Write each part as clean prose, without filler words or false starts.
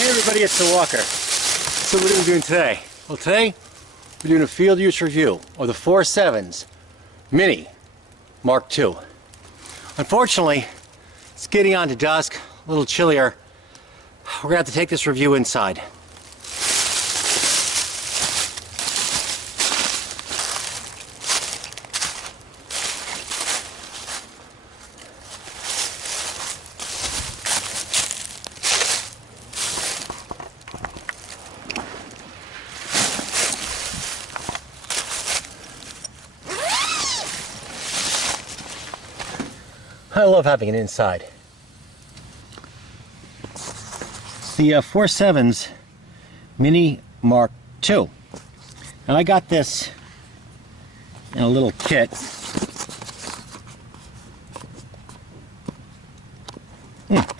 Hey everybody, it's the Walker. So what are we doing today? Well, today we're doing a field use review of the Foursevens Mini Mark II. Unfortunately, it's getting on to dusk, a little chillier. We're gonna have to take this review inside. I love having it inside. The Foursevens Mini Mark II. Now I got this in a little kit.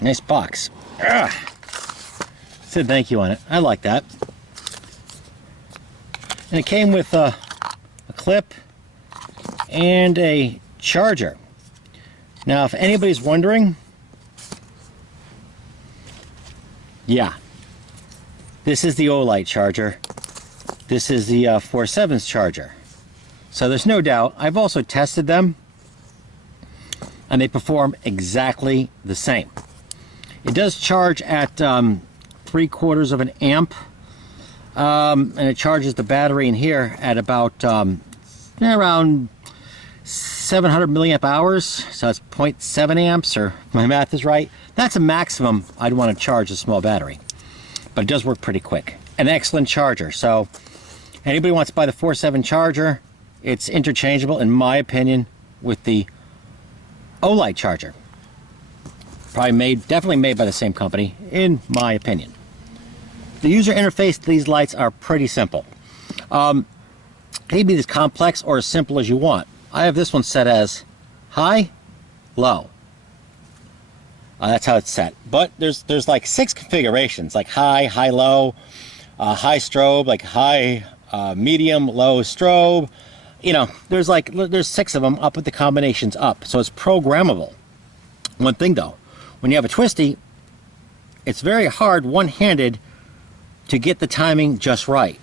Nice box. Said thank you on it. I like that. And it came with a clip and a charger. Now, if anybody's wondering, yeah, this is the Moonlight charger. This is the Foursevens charger. So there's no doubt. I've also tested them, and they perform exactly the same. It does charge at 3/4 of an amp, and it charges the battery in here at about around 700 milliamp hours, so it's 0.7 amps, or if my math is right. That's a maximum I'd want to charge a small battery, but it does work pretty quick. An excellent charger. So anybody wants to buy the Foursevens charger, it's interchangeable in my opinion with the Moonlight charger. Definitely made by the same company in my opinion. The user interface to these lights are pretty simple. They can be as complex or as simple as you want. I have this one set as high, low. That's how it's set. But there's like 6 configurations, like high, low, high strobe, like high, medium, low strobe. You know, there's 6 of them. I'll put the combinations up, so it's programmable. One thing though, when you have a twisty, it's very hard one-handed to get the timing just right.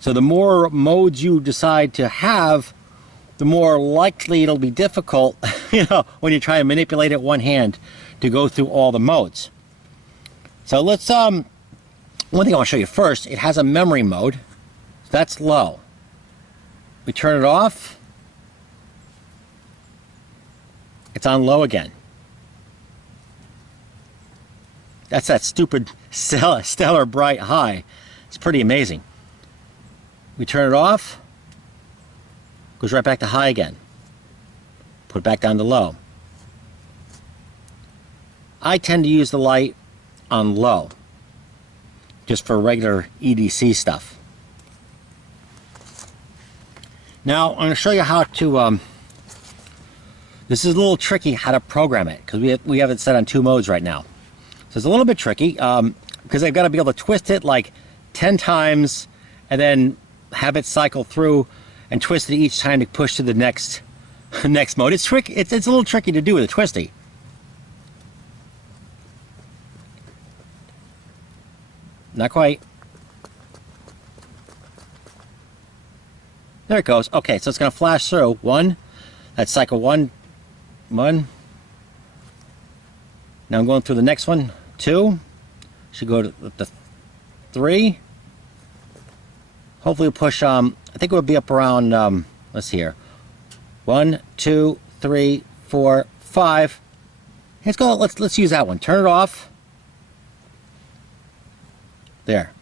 So the more modes you decide to have, the more likely it'll be difficult, you know, when you try to manipulate it one hand to go through all the modes. So let's, one thing I want to show you first, it has a memory mode. So that's low. We turn it off. It's on low again. That's that stupid stellar bright high. It's pretty amazing. We turn it off, goes right back to high again. Put it back down to low. I tend to use the light on low, just for regular EDC stuff. Now, I'm going to show you how to, this is a little tricky how to program it, because we have it set on 2 modes right now. So it's a little bit tricky, because I've got to be able to twist it like 10 times, and then have it cycle through and twist it each time to push to the next mode. It's tricky. It's a little tricky to do with a twisty. Not quite. There it goes. Okay, so it's going to flash through. 1. That's cycle 1. 1. Now I'm going through the next one. 2. Should go to the 3. Hopefully we'll push, I think it will be up around, let's see here. 1, 2, 3, 4, 5. Let's go, let's use that one. Turn it off. There.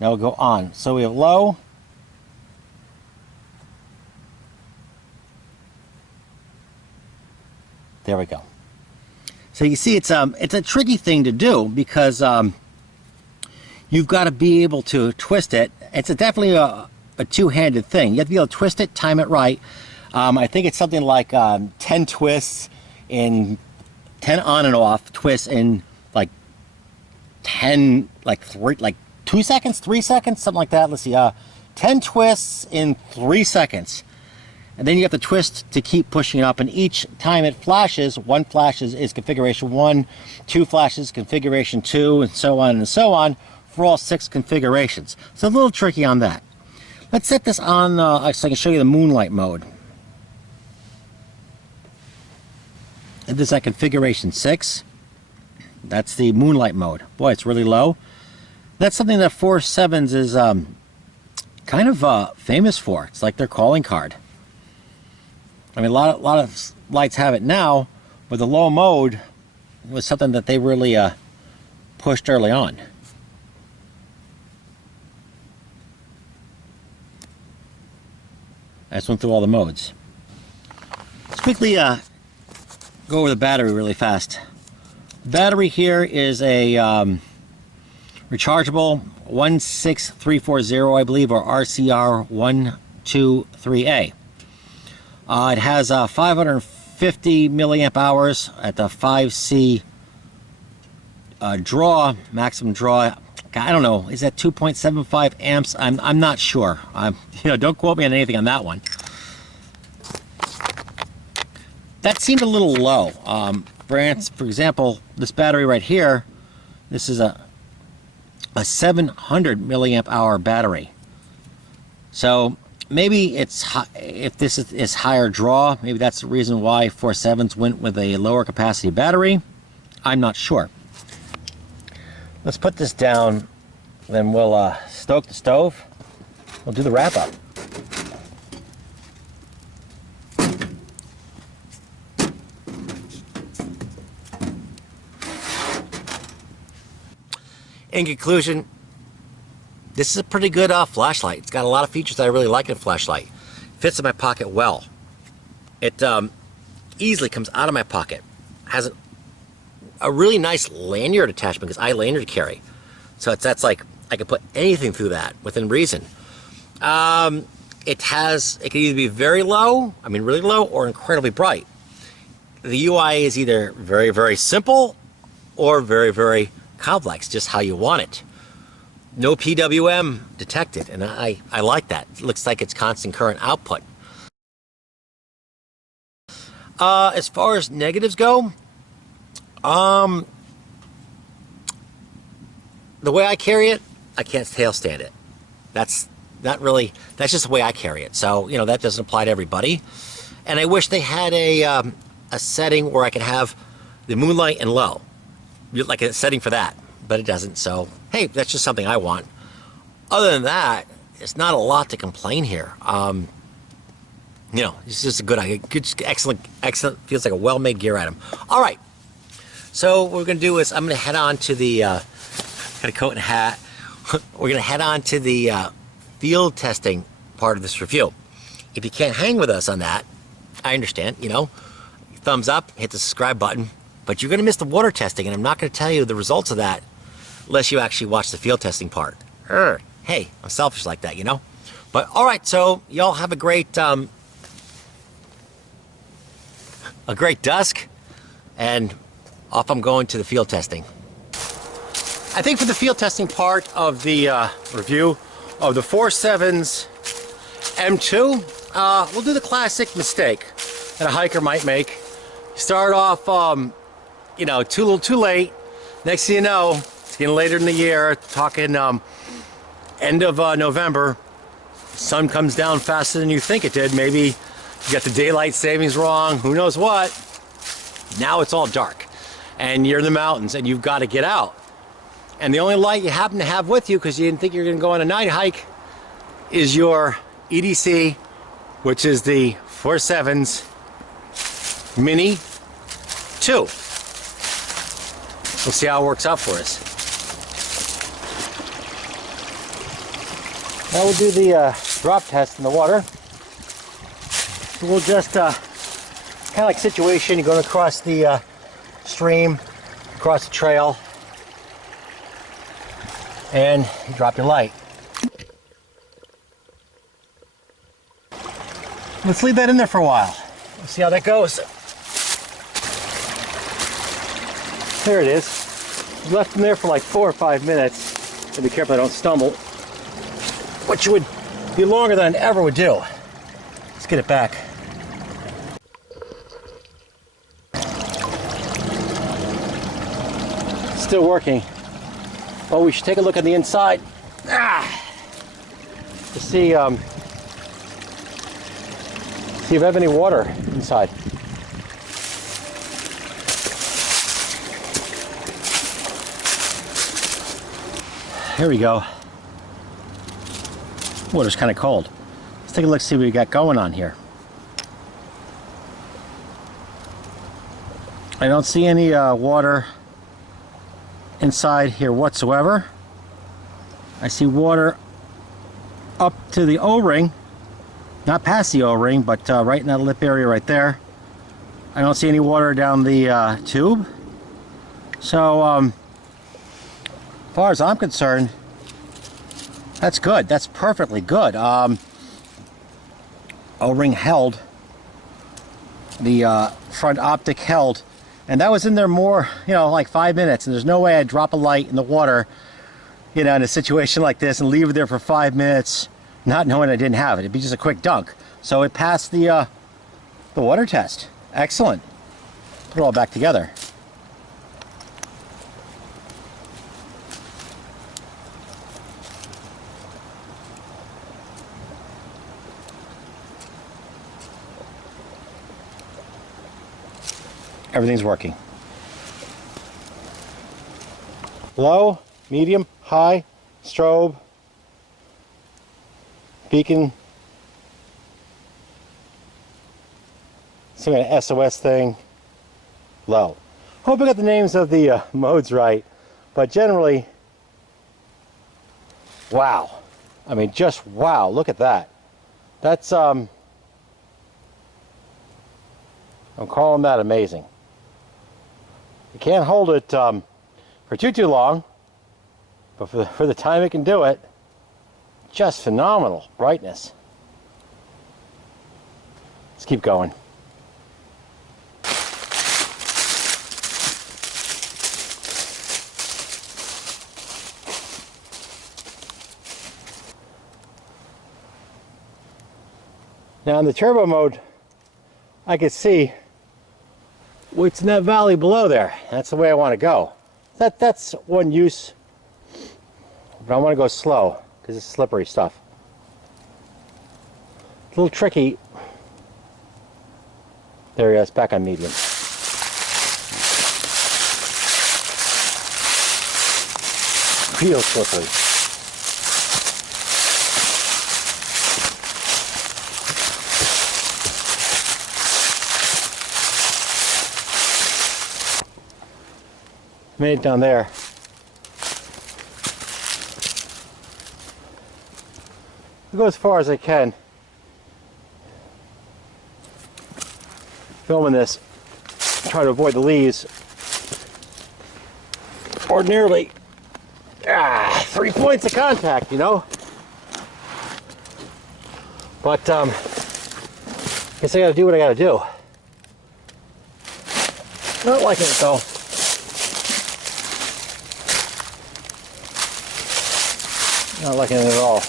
Now we'll go on. So we have low. There we go. So you see it's a tricky thing to do because you've got to be able to twist it. It's definitely a two-handed thing. You have to be able to twist it, time it right. I think it's something like 10 twists in 10 on and off twists in like 10, like 2 seconds, 3 seconds, something like that. Let's see, 10 twists in 3 seconds. and then you have to twist to keep pushing it up, and each time it flashes, one flash is configuration 1, 2 flashes configuration 2, and so on for all 6 configurations. So a little tricky on that. Let's set this on so I can show you the Moonlight mode. And this is at configuration 6. That's the Moonlight mode. Boy, it's really low. That's something that Foursevens is kind of famous for. It's like their calling card. I mean, a lot of lights have it now, but the low mode was something that they really pushed early on. I just went through all the modes. Let's quickly go over the battery really fast. The battery here is a rechargeable 16340, I believe, or RCR123A. It has 550 milliamp hours at the 5C draw, maximum draw. I don't know, is that 2.75 amps? I'm not sure. Don't quote me on anything on that one. That seemed a little low. For example, this battery right here, this is a 700 milliamp hour battery. So maybe if this is higher draw, maybe that's the reason why Foursevens went with a lower capacity battery. I'm not sure. Let's put this down, then we'll stoke the stove. We'll do the wrap up. In conclusion, this is a pretty good flashlight. It's got a lot of features that I really like in a flashlight. Fits in my pocket well. It easily comes out of my pocket. Has a really nice lanyard attachment because I lanyard carry. So that's like, I can put anything through that within reason. It can either be very low, really low, or incredibly bright. The UI is either very, very simple or very, very complex, just how you want it. No PWM detected, and I like that. It looks like it's constant current output. As far as negatives go, the way I carry it, I can't tail stand it. That's just the way I carry it. So, that doesn't apply to everybody. And I wish they had a setting where I could have the Moonlight and low, like a setting for that, but it doesn't. So, hey, that's just something I want. Other than that, it's not a lot to complain here. It's just a good, excellent, feels like a well-made gear item. All right. So what we're going to do is I'm going to head on to the, got a coat and hat. We're going to head on to the field testing part of this review. If you can't hang with us on that, I understand, thumbs up, hit the subscribe button, but you're going to miss the water testing, and I'm not going to tell you the results of that unless you actually watch the field testing part. Hey, I'm selfish like that, But all right, so y'all have a great dusk, and off I'm going to the field testing. I think for the field testing part of the review of the Foursevens M2, we'll do the classic mistake that a hiker might make. Start off, a little too late. Next thing you know, it's getting later in the year, talking end of November. Sun comes down faster than you think it did. Maybe you got the daylight savings wrong, who knows what. Now it's all dark, and you're in the mountains, and you've got to get out. And the only light you happen to have with you, because you didn't think you were going to go on a night hike, is your EDC, which is the Foursevens Mini 2. We'll see how it works out for us. Now we'll do the drop test in the water. So we'll just, kind of like situation, you're going across the stream, across the trail, and you drop your light. Let's leave that in there for a while. Let's see how that goes. There it is. Left in there for like 4 or 5 minutes. So be careful I don't stumble. Which would be longer than I ever would do. Let's get it back. Still working. Oh, we should take a look at the inside. To see if I have any water inside. Here we go. Water's kind of cold. Let's take a look, see what we got going on here. I don't see any water inside here whatsoever. I see water up to the O-ring, not past the O-ring, but right in that lip area right there. I don't see any water down the tube. So, as far as I'm concerned, that's good. That's perfectly good. O-ring held. The front optic held. And that was in there more, you know, like 5 minutes. And there's no way I'd drop a light in the water, you know, in a situation like this and leave it there for 5 minutes not knowing I didn't have it. It'd be just a quick dunk. So it passed the water test. Excellent. Put it all back together. Everything's working. Low, medium, high, strobe, beacon, some kind of SOS thing, low. Hope I got the names of the modes right, but generally, wow. I mean, just wow, look at that. That's, I'm calling that amazing. You can't hold it for too long, but for the time it can do it, just phenomenal brightness. Let's keep going. Now in the turbo mode, I can see what's in that valley below there. That's the way I want to go. That's one use, but I want to go slow because it's slippery stuff. It's a little tricky. There he is, back on medium. Real slippery. Made it down there. I'll go as far as I can. Filming this, try to avoid the leaves. Ordinarily, 3 points of contact, you know. But guess I gotta do what I gotta do. Not liking it though. Not liking it at all.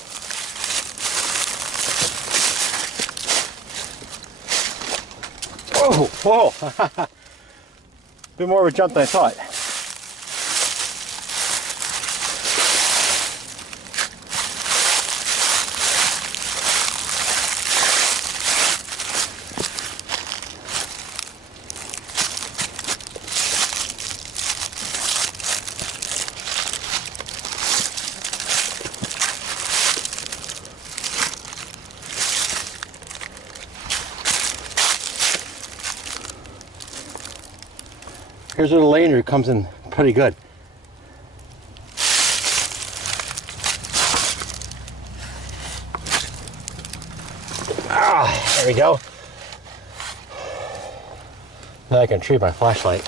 Oh, whoa! A bit more of a jump than I thought. Here's where the lanyard comes in pretty good. There we go. Now I can retrieve my flashlight.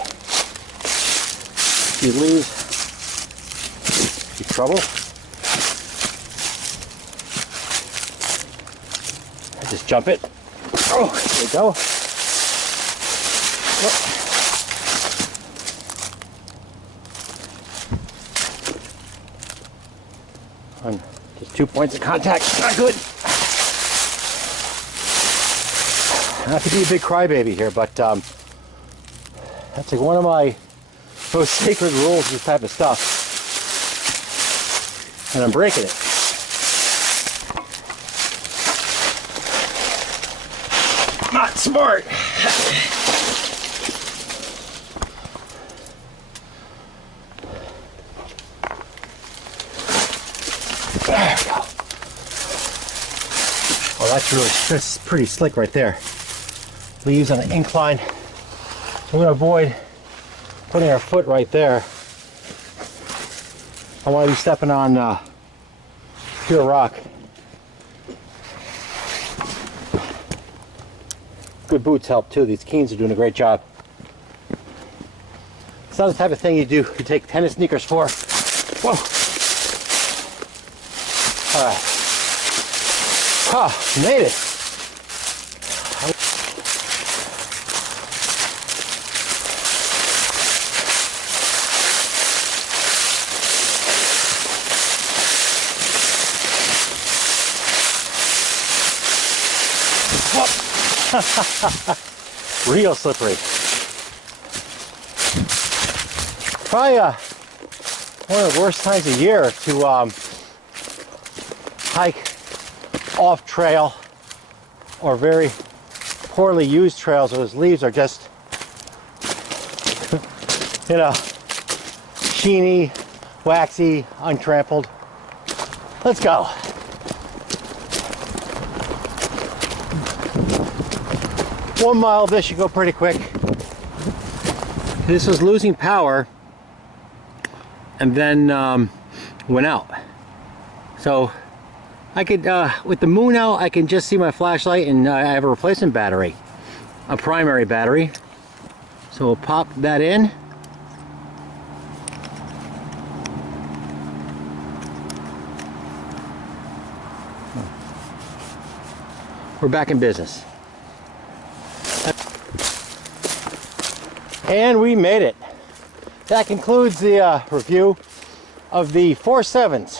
These leaves, keep trouble. I just jump it. Oh, there we go. Oh. Just 2 points of contact, not good. Not to be a big crybaby here, but that's like one of my most sacred rules, this type of stuff. And I'm breaking it. Not smart. There we go. Oh, that's pretty slick right there. Leaves on an incline. So we're going to avoid putting our foot right there. I want to be stepping on pure rock. Good boots help too. These Keens are doing a great job. It's not the type of thing you take tennis sneakers for. Whoa. All right. Ah, made it. Real slippery. Probably one of the worst times of year to hike off trail or very poorly used trails. Those leaves are just, you know, sheeny, waxy, untrampled. Let's go. One mile of this should go pretty quick. This was losing power and then went out. So I could, with the moon out, I can just see my flashlight, and I have a replacement battery, a primary battery. So we'll pop that in. We're back in business. And we made it. That concludes the review of the Foursevens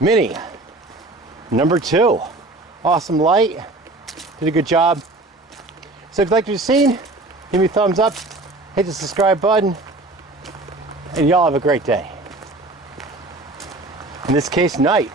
Mini number 2. Awesome light. Did a good job. So if you liked what you've seen, give me a thumbs up, hit the subscribe button, and y'all have a great day. In this case, night.